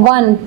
1,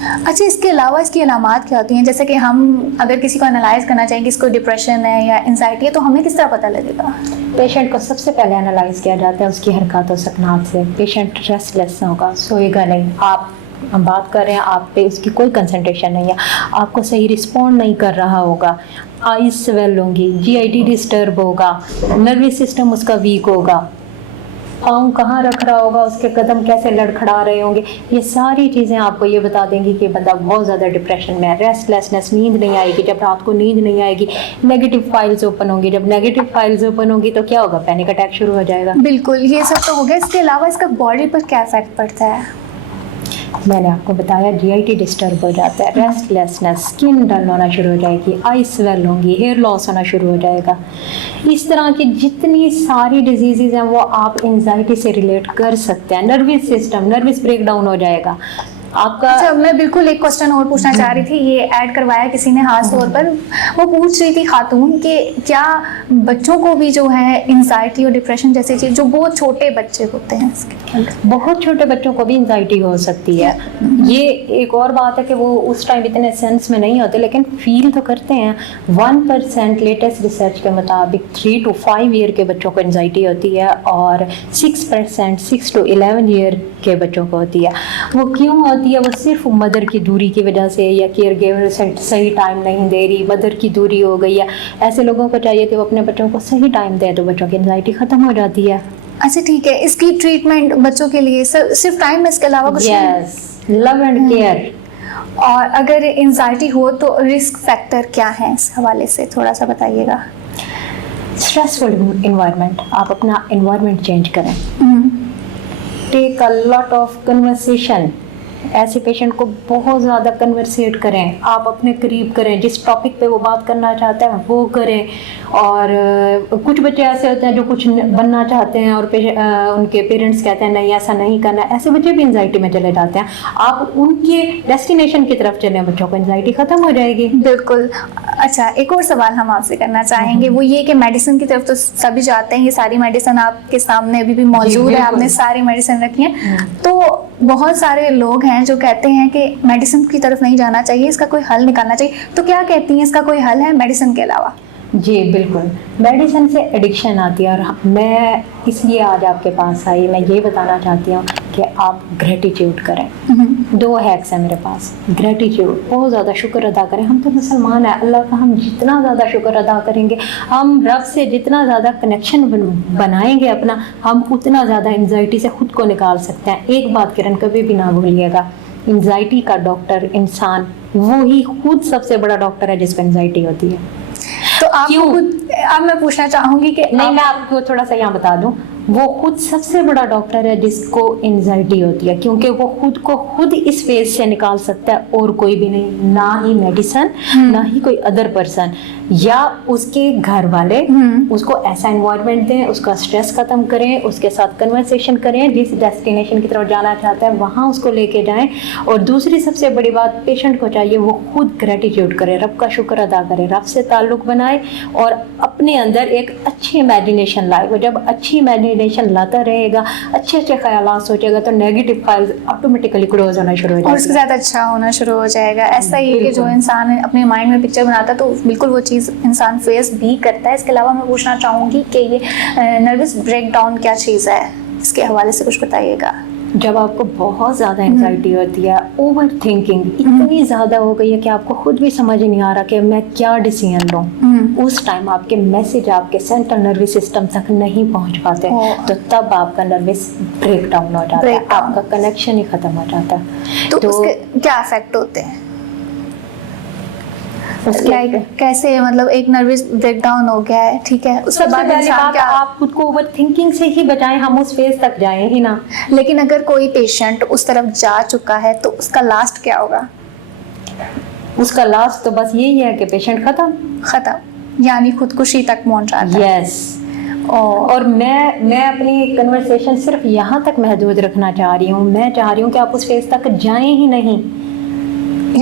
اچھا، اس کے علاوہ اس کی علامات کیا ہوتی ہیں؟ جیسے کہ ہم اگر کسی کو انالائز کرنا چاہیں کہ اس کو ڈپریشن ہے یا انزائٹی ہے تو ہمیں کس طرح پتہ لگے گا؟ پیشنٹ کو سب سے پہلے انالائز کیا جاتا ہے اس کی حرکات و سکنات سے. پیشنٹ ریسٹ لیس ہوگا, سوئے گا نہیں. آپ بات کر رہے ہیں, آپ پہ اس کی کوئی کنسنٹریشن نہیں ہے, آپ کو صحیح رسپونڈ نہیں کر رہا ہوگا, آئیز سویل ہوں گی, جی آئی ٹی ڈسٹرب ہوگا, نروس سسٹم اس کا ویک ہوگا, پاؤں کہاں رکھ رہا ہوگا, اس کے قدم کیسے لڑکھڑا رہے ہوں گے. یہ ساری چیزیں آپ کو یہ بتا دیں گی کہ بندہ بہت زیادہ ڈپریشن میں ہے. ریسٹ لیسنس, نیند نہیں آئے گی, جب رات کو نیند نہیں آئے گی, نیگیٹو فائلز اوپن ہوں گی, جب نیگیٹو فائلز اوپن ہوں گی تو کیا ہوگا, پینک اٹیک شروع ہو جائے گا. بالکل, یہ سب تو ہو گیا. اس کے علاوہ اس کا باڈی پر کیا افیکٹ پڑتا ہے؟ میں نے آپ کو بتایا, جی آئی ٹی ڈسٹرب ہو جاتا ہے, ریسٹ لیسنس, اسکن ڈل ہونا شروع ہو جائے گی, آئی سویل ہوں گی, ہیئر لاس ہونا شروع ہو جائے گا. اس طرح کی جتنی ساری ڈیزیزز ہیں وہ آپ انزائٹی سے ریلیٹ کر سکتے ہیں. نروس سسٹم, نروس بریک ڈاؤن ہو جائے گا آپ کا. اچھا, میں بالکل ایک کوشچن اور پوچھنا چاہ رہی تھی, یہ ایڈ کروایا کسی نے خاص طور پر. وہ پوچھ رہی تھی خاتون کہ کیا بچوں کو بھی جو ہے انزائٹی اور ڈپریشن جیسی چیز, جو بہت چھوٹے بچے ہوتے ہیں, اس کے بہت چھوٹے بچوں کو بھی انزائٹی ہو سکتی ہے. یہ ایک اور بات ہے کہ وہ اس ٹائم اتنے سینس میں نہیں ہوتے لیکن فیل تو کرتے ہیں. 1% لیٹسٹ ریسرچ کے مطابق 3 to 5 ایئر کے بچوں کو انزائٹی ہوتی ہے اور 6% 6 to 11 ایئر کے بچوں کو ہوتی ہے. وہ کیوں ہوتی ہے؟ وہ صرف مدر کی دوری کی وجہ سے, یا کیئر گیور صحیح ٹائم نہیں دے رہی, مدر کی دوری ہو گئی ہے. ایسے لوگوں کو چاہیے کہ وہ اپنے بچوں کو صحیح ٹائم دے تو بچوں کی انزائٹی ختم ہو جاتی ہے. اچھا ٹھیک ہے, اس کی ٹریٹمنٹ بچوں کے لیے صرف ٹائم ہے, اس کے علاوہ کچھ نہیں؟ یس, لو اینڈ کیئر. اور اگر انزائٹی ہو تو رسک فیکٹر کیا ہیں, اس حوالے سے تھوڑا سا بتائیے گا. اسٹریسفل انوائرمنٹ, آپ اپنا انوائرمنٹ چینج کریں. ٹیک اے لاٹ آف کنورسیشن, ایسے پیشنٹ کو بہت زیادہ کنورسیٹ کریں, آپ اپنے قریب کریں, جس ٹاپک پہ وہ بات کرنا چاہتے ہیں وہ کریں. اور کچھ بچے ایسے ہوتے ہیں جو کچھ بننا چاہتے ہیں اور ان کے پیرنٹس کہتے ہیں نہیں ایسا نہیں کرنا, ایسے بچے بھی انزائٹی میں چلے جاتے ہیں. آپ ان کے ڈیسٹینیشن کی طرف چلیں, بچوں کو انزائٹی ختم ہو جائے گی. بالکل. اچھا, ایک اور سوال ہم آپ سے کرنا چاہیں گے, وہ یہ کہ میڈیسن کی طرف تو سبھی جاتے ہیں, یہ ساری میڈیسن آپ کے سامنے ابھی بھی موجود ہے, آپ نے ساری میڈیسن رکھی ہیں, تو بہت سارے لوگ ہیں جو کہتے ہیں کہ میڈیسن کی طرف نہیں جانا چاہیے, اس کا کوئی حل نکالنا چاہیے, تو کیا کہتی ہیں اس کا کوئی حل ہے میڈیسن کے علاوہ؟ جی بالکل, میڈیسن سے ایڈکشن آتی ہے, اور میں اس لیے آج آپ کے پاس آئی. میں یہ بتانا چاہتی ہوں کہ آپ گریٹیٹیوڈ کریں. 2 ہیکس ہیں میرے پاس. گریٹیٹیوڈ, بہت زیادہ شکر ادا کریں. ہم تو مسلمان ہیں, اللہ کا ہم جتنا زیادہ شکر ادا کریں گے, ہم رب سے جتنا زیادہ کنیکشن بنائیں گے اپنا, ہم اتنا زیادہ انزائٹی سے خود کو نکال سکتے ہیں. ایک بات کرن کبھی بھی نہ بھولیے گا, انزائٹی کا ڈاکٹر انسان وہی خود سب سے بڑا ڈاکٹر ہے جس کو انزائٹی ہوتی ہے. تو آپ خود, اب میں پوچھنا چاہوں گی کہ نہیں, میں آپ کو تھوڑا سا یہاں بتا دوں, وہ خود سب سے بڑا ڈاکٹر ہے جس کو انزائٹی ہوتی ہے, کیونکہ وہ خود کو خود اس فیز سے نکال سکتا ہے اور کوئی بھی نہیں, نہ ہی میڈیسن, نہ ہی کوئی ادر پرسن, یا اس کے گھر والے اس کو ایسا انوائرمنٹ دیں, اس کا اسٹریس ختم کریں, اس کے ساتھ کنورسیشن کریں, جس ڈیسٹینیشن کی طرف جانا چاہتا ہے وہاں اس کو لے کے جائیں. اور دوسری سب سے بڑی بات, پیشنٹ کو چاہیے وہ خود گریٹیٹیوڈ کرے, رب کا شکر ادا کرے, رب سے تعلق بنائے اور اپنے اندر ایک اچھی امیجنیشن لائے. وہ جب اچھی امیجنیشن لاتا رہے گا, اچھے اچھے خیالات سوچے گا, تو نیگیٹو فائلز آٹومیٹکلی کلوز ہونا شروع ہو جائے گا, اور اس کے ساتھ اچھا ہونا شروع ہو جائے گا. ایسا ہی کہ جو انسان اپنے مائنڈ میں پکچر بناتا ہے تو بالکل وہ چیز انسان فیس بھی کرتا ہے. اس کے علاوہ میں پوچھنا چاہوں گی کہ یہ نروس بریک ڈاؤن کیا چیز ہے, اس کے حوالے سے کچھ بتائیے گا. جب آپ کو بہت زیادہ انزائٹی ہوتی ہے, اوور تھنکنگ اتنی زیادہ ہو گئی ہے کہ آپ کو خود بھی سمجھ نہیں آ رہا کہ میں کیا ڈیسیژن لوں, اس ٹائم آپ کے میسج آپ کے سینٹرل نروس سسٹم تک نہیں پہنچ پاتے, تو تب آپ کا نروس بریک ڈاؤن ہو جاتا ہے, آپ کا کنیکشن ہی ختم ہو جاتا ہے. تو اس کے کیا افیکٹ ہوتے ہیں, کیسے, مطلب ایک نروس بریک ڈاؤن ہو گیا ہے, ٹھیک ہے, اس کے بعد آپ خود کو اوور تھنکنگ سے ہی بچائیں, ہم اس فیز تک جائیں ہی نا. لیکن اگر کوئی پیشنٹ اس طرف جا چکا ہے تو اس کا لاسٹ کیا ہوگا؟ اس کا لاسٹ تو بس یہی ہے کہ پیشنٹ ختم, یعنی خودکشی تک پہنچ جاتا ہے. یس. اور میں اپنی کنورسیشن صرف یہاں تک محدود رکھنا چاہ رہی ہوں. میں چاہ رہی ہوں کہ آپ اس فیز تک جائیں ہی نہیں,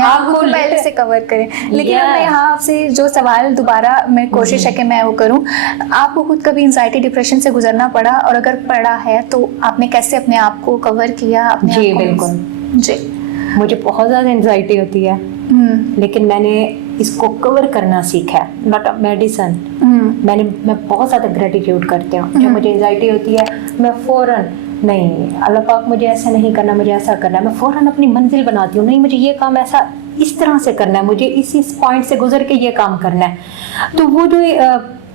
آپ کو پہلے سے کور کریں. لیکن میں یہاں آپ سے جو سوال دوبارہ میں کوشش ہے کہ میں وہ کروں, آپ کو خود کبھی انزائٹی ڈپریشن سے گزرنا پڑا, اور اگر پڑا ہے تو آپ نے کیسے اپنے آپ کو کور کیا؟ جی بالکل. جی مجھے بہت زیادہ انزائٹی ہوتی ہے لیکن میں نے اس کو کور کرنا سیکھا ہے, ناٹ میڈیسن. میں بہت زیادہ گریٹیٹیوڈ کرتی ہوں. جب مجھے انزائٹی ہوتی ہے میں فوراً نہیں اللہ پاک مجھے ایسا نہیں کرنا, مجھے ایسا کرنا ہے, میں فوراً اپنی منزل بناتی ہوں. نہیں مجھے یہ کام ایسا اس طرح سے کرنا ہے, مجھے اس پوائنٹ سے گزر کے یہ کام کرنا ہے. تو وہ جو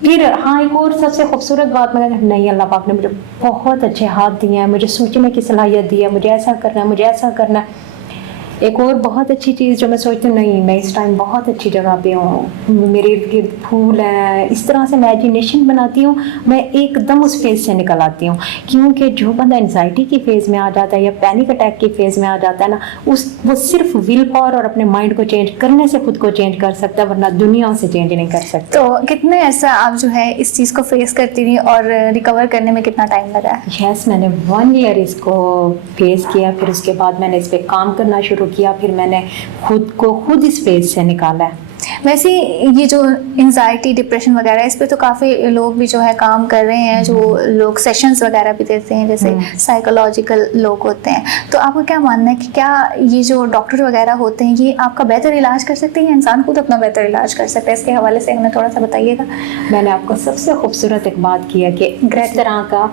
پھر ہاں ایک اور سب سے خوبصورت بات میں نہیں اللہ پاک نے مجھے بہت اچھے ہاتھ دیے ہیں, مجھے سوچنے کی صلاحیت دی ہے, مجھے ایسا کرنا ہے, مجھے ایسا کرنا ہے. ایک اور بہت اچھی چیز جو میں سوچتی ہوں نہیں میں اس ٹائم بہت اچھی جگہ پہ ہوں, میرے ارد گرد پھول ہیں, اس طرح سے امیجینیشن بناتی ہوں, میں ایک دم اس فیز سے نکل آتی ہوں. کیونکہ جو بندہ انزائٹی کی فیز میں آ جاتا ہے یا پینک اٹیک کی فیز میں آ جاتا ہے نا, وہ صرف ول پاور اور اپنے مائنڈ کو چینج کرنے سے خود کو چینج کر سکتا ہے, ورنہ دنیا سے چینج نہیں کر سکتا. تو کتنے عرصہ آپ جو ہے اس چیز کو فیس کرتی رہی اور ریکور کرنے میں کتنا ٹائم لگا ہے؟ یس میں نے 1 ایئر اس کو فیس کیا, پھر اس کے بعد میں نے اس پہ کام کرنا شروع کیا, پھر میں نے خود اس فیز سے نکالا ہے. ویسے یہ جو انزائٹی ڈپریشن وغیرہ اس پہ تو کافی لوگ بھی جو ہے کام کر رہے ہیں, جو لوگ سیشنز وغیرہ بھی دیتے ہیں جیسے سائیکولوجیکل لوگ ہوتے ہیں. تو آپ کا کیا ماننا ہے کہ کیا یہ جو ڈاکٹر وغیرہ ہوتے ہیں یہ آپ کا بہتر علاج کر سکتے ہیں یا انسان خود اپنا بہتر علاج کر سکتا ہے؟ اس کے حوالے سے ہمیں تھوڑا سا بتائیے گا. میں نے آپ کو سب سے خوبصورت ایک بات کی ہے کہ اس طرح کا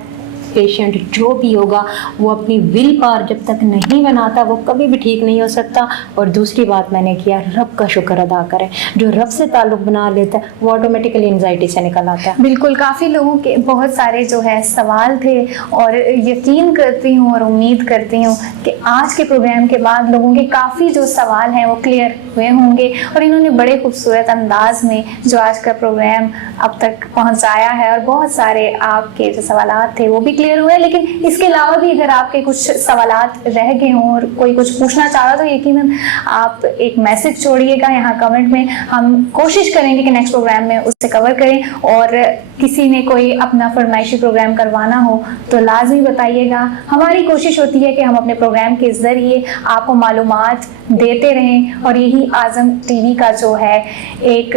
پیشنٹ جو بھی ہوگا وہ اپنی ول پاور جب تک نہیں بناتا وہ کبھی بھی ٹھیک نہیں ہو سکتا. اور دوسری بات میں نے کیا, رب کا شکر ادا کریں, جو رب سے تعلق بنا لیتا ہے وہ آٹومیٹیکلی انزائٹی سے نکل آتا ہے. بالکل, کافی لوگوں کے بہت سارے جو ہے سوال تھے اور یقین کرتی ہوں اور امید کرتی ہوں کہ آج کے پروگرام کے بعد لوگوں کے کافی جو سوال ہیں وہ کلیئر ہوئے ہوں گے, اور انہوں نے بڑے خوبصورت انداز میں جو آج کا پروگرام اب تک پہنچایا ہے, اور بہت سارے آپ کے جو سوالات تھے وہ بھی کلیئر ہوئے. لیکن اس کے علاوہ بھی اگر آپ کے کچھ سوالات رہ گئے ہوں اور کوئی کچھ پوچھنا چاہ رہا تو یقیناً آپ ایک میسج چھوڑیے گا یہاں کمنٹ میں, ہم کوشش کریں گے کہ نیکسٹ پروگرام میں اس سے کور کریں. اور کسی نے کوئی اپنا فرمائشی پروگرام کروانا ہو تو لازمی بتائیے گا. ہماری کوشش ہوتی ہے کہ ہم اپنے پروگرام کے ذریعے آپ کو معلومات دیتے رہیں, اور یہی اعظم ٹی وی کا جو ہے ایک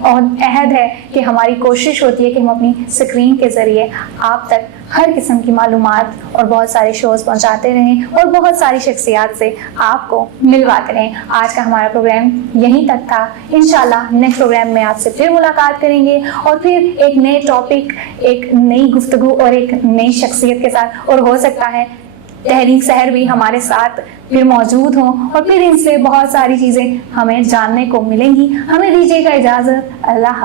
اور عہد ہے کہ ہماری کوشش ہوتی ہے کہ ہم اپنی اسکرین کے ذریعے آپ تک ہر قسم کی معلومات اور بہت سارے شوز پہنچاتے رہیں اور بہت ساری شخصیات سے آپ کو ملواتے رہیں. آج کا ہمارا پروگرام یہیں تک تھا. انشاءاللہ نیکسٹ پروگرام میں آپ سے پھر ملاقات کریں گے, اور پھر ایک نئے ٹاپک, ایک نئی گفتگو اور ایک نئی شخصیت کے ساتھ, اور ہو سکتا ہے تحریک سحر بھی ہمارے ساتھ پھر موجود ہوں, اور پھر ان سے بہت ساری چیزیں ہمیں جاننے کو ملیں گی. ہمیں دیجیے گا اجازت. اللہ حافظ.